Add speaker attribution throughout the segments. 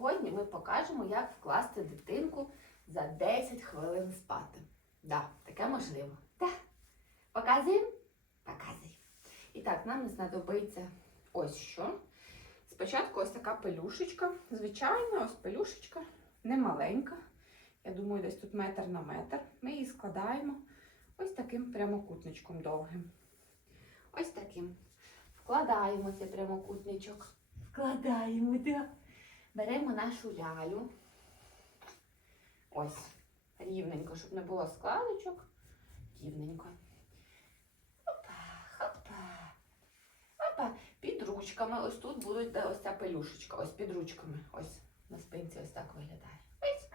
Speaker 1: Сьогодні ми покажемо, як вкласти дитинку за 10 хвилин спати. Да, таке можливо. Да. Показуємо? Показуємо. І так, нам знадобиться ось що. Спочатку ось така пелюшечка. Звичайна, ось пелюшечка, не маленька. Я думаю, десь тут метр на метр. Ми її складаємо ось таким прямокутничком довгим. Ось таким. Вкладаємо цей прямокутничок. Вкладаємо, да. Беремо нашу лялю. Ось. Рівненько, щоб не було складочок. Рівненько. Опа, хопа. Опа. Під ручками. Ось тут будуть де ось ця пелюшечка. Ось під ручками. Ось на спинці ось так виглядає. Ось.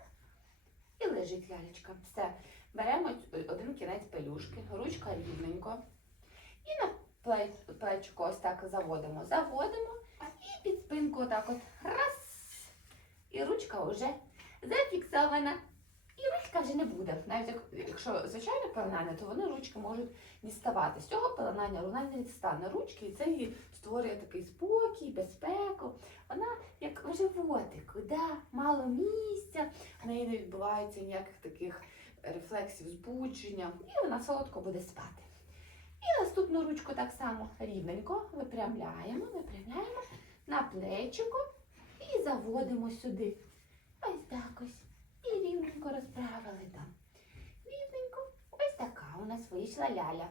Speaker 1: І лежить лялечка. Все. Беремо один кінець пелюшки, ручка рівненько. І на плеч- плечко ось так заводимо. Заводимо і під спинку отак от раз. І ручка вже зафіксована. І ручка вже не буде. Навіть якщо звичайне пеленання, то вони ручки можуть діставати. З цього пеленання вона не відстане ручки, і це їй створює такий спокій, безпеку. Вона як в животику, да, мало місця, в неї не відбувається ніяких таких рефлексів збудження, і вона солодко буде спати. І наступну ручку так само рівненько випрямляємо, випрямляємо на плечико і заводимо сюди. Ось так ось. І рівненько розправили там. Рівненько. Ось така у нас вийшла ляля.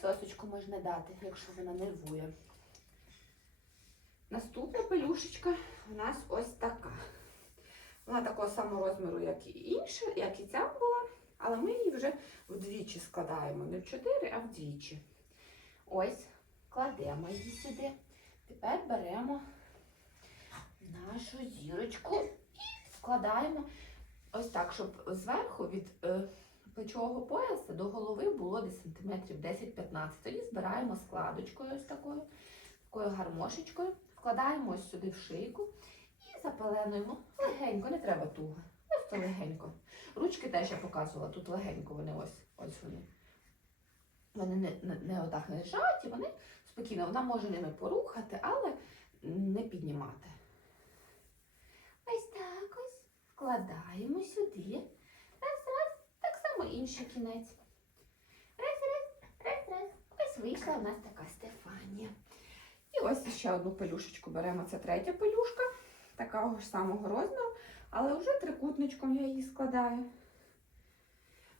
Speaker 1: Сосочку можна дати, якщо вона нервує. Наступна пелюшечка у нас ось така. Вона такого самого розміру, як і інша, як і ця була, але ми її вже вдвічі складаємо. Не в чотири, а вдвічі. Ось, кладемо її сюди. Тепер беремо нашу зірочку і складаємо ось так, щоб зверху від е, плечового пояса до голови було десь сантиметрів 10-15. Тоді збираємо складочкою ось такою, такою гармошечкою, вкладаємо ось сюди в шийку і запеленуємо легенько, не треба туго, просто легенько. Ручки теж я показувала, тут легенько вони ось, ось вони. Вони не, не, не отак не зжаті, вони спокійно, вона може ними порухати, але не піднімати. Ось так ось вкладаємо сюди. Раз, раз, так само інший кінець. Раз, раз, раз, раз. Ось вийшла у нас така Стефанія. І ось ще одну пелюшечку беремо. Це третя пелюшка, такого ж самого розміру, але вже трикутничком я її складаю.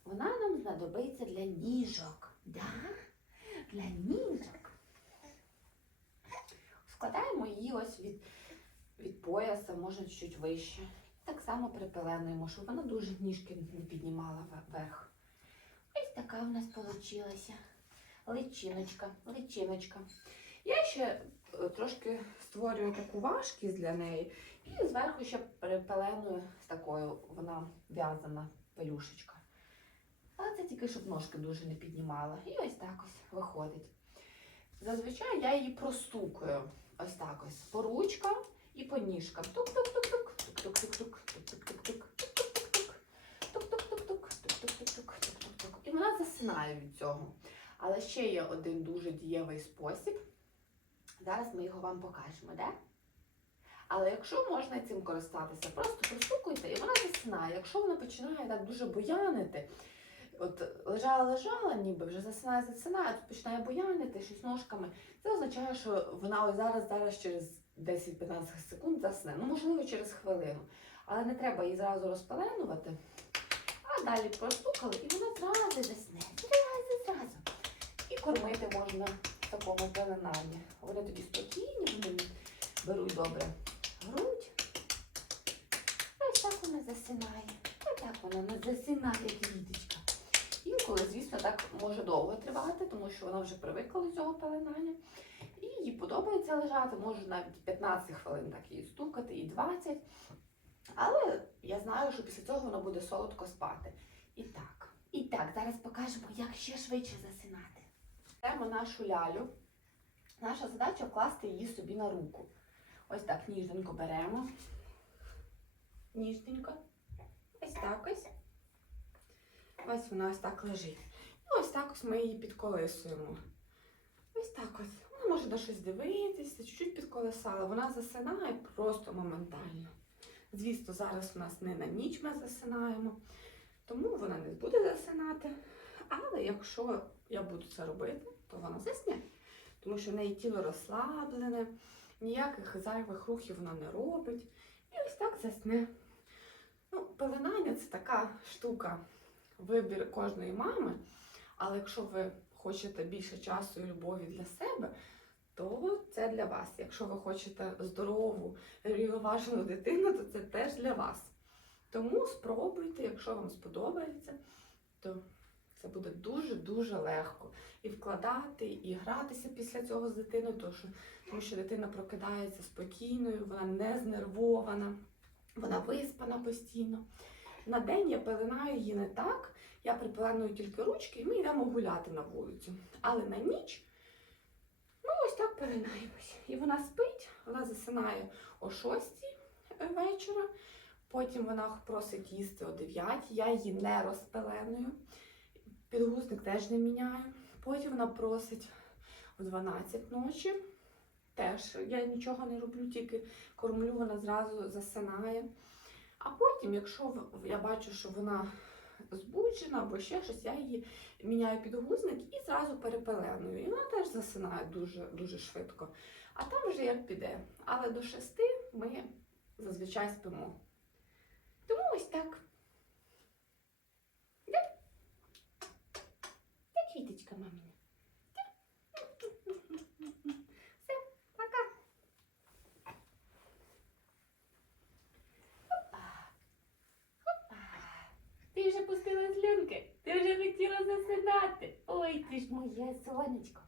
Speaker 1: Вона нам знадобиться для ніжок. Да? Для ніжок. Складаємо її ось від, від пояса, можна чуть вище. Так само припеленуємо, щоб вона дуже ніжки не піднімала вверх. Ось така у нас вийшла. Личиночка, личиночка. Я ще е, трошки створюю таку важкість для неї. І зверху ще припеленую з такою, вона в'язана пелюшечка. Але це тільки, щоб ножки дуже не піднімала. І ось так ось виходить. Зазвичай я її простукую. Ось так ось. По ручкам і по ніжкам. Тук-тук-тук-тук, І вона засинає від цього. Але ще є один дуже дієвий спосіб. Зараз ми його вам покажемо, де? Але якщо можна цим користатися, просто простукуйте і вона засинає. Якщо вона починає так дуже буянити, от лежала-лежала, ніби вже засинає, засинає, тут починає буянити щось ножками, це означає, що вона ось зараз, зараз через 10-15 секунд засне. Ну, можливо, через хвилину. Але не треба її зразу розпаленувати. А далі простукали, і вона зразу засне. Зразу, зразу. І кормити можна в такому пеленанні. Вони тоді спокійні, вони беруть добре грудь. Ось так вона засинає. Ось так вона засинає квіточка. Інколи, звісно, так може довго тривати, тому що вона вже привикла до цього пеленання. І їй подобається лежати, можу навіть 15 хвилин так її стукати, і 20. Але я знаю, що після цього вона буде солодко спати. І так. І так, зараз покажемо, як ще швидше засинати. Беремо нашу лялю. Наша задача вкласти її собі на руку. Ось так ніжненько беремо. Ніжненько. Ось так ось. Ось вона ось так лежить. І ось так ось ми її підколисуємо. Ось так ось. Вона може на щось дивитися, чуть-чуть підколисала. Вона засинає просто моментально. Звісно, зараз у нас не на ніч ми засинаємо, тому вона не буде засинати. Але якщо я буду це робити, то вона засне. Тому що в неї тіло розслаблене, ніяких зайвих рухів вона не робить. І ось так засне. Ну, пеленання це така штука, вибір кожної мами. Але якщо ви хочете більше часу і любові для себе, то це для вас. Якщо ви хочете здорову, рівноважену дитину, то це теж для вас. Тому спробуйте, якщо вам сподобається, то це буде дуже-дуже легко. І вкладати, і гратися після цього з дитиною, тому що, дитина прокидається спокійною, вона не знервована, вона виспана постійно. На день я пеленаю її не так. Я припеленую тільки ручки, і ми йдемо гуляти на вулицю. Але на ніч ми ось так пеленаємось. І вона спить, вона засинає о 6 вечора, потім вона просить їсти о 9, я її не розпеленую. Підгузник теж не міняю. Потім вона просить о 12 ночі. Теж я нічого не роблю, тільки кормлю, вона зразу засинає. А потім, якщо я бачу, що вона збуджена або ще щось, я її міняю підгузник і зразу перепеленую. І вона теж засинає дуже, дуже швидко. А там вже як піде. Але до шести ми зазвичай спимо. Тому ось так. Де? Де квіточка мамина? Де? Все, пока. Опа. Опа. Ти вже пустила слюнки. Ти вже хотіла засинати. Ой, ти ж моє сонечко.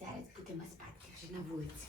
Speaker 1: Зараз будемо спати вже на вулиці.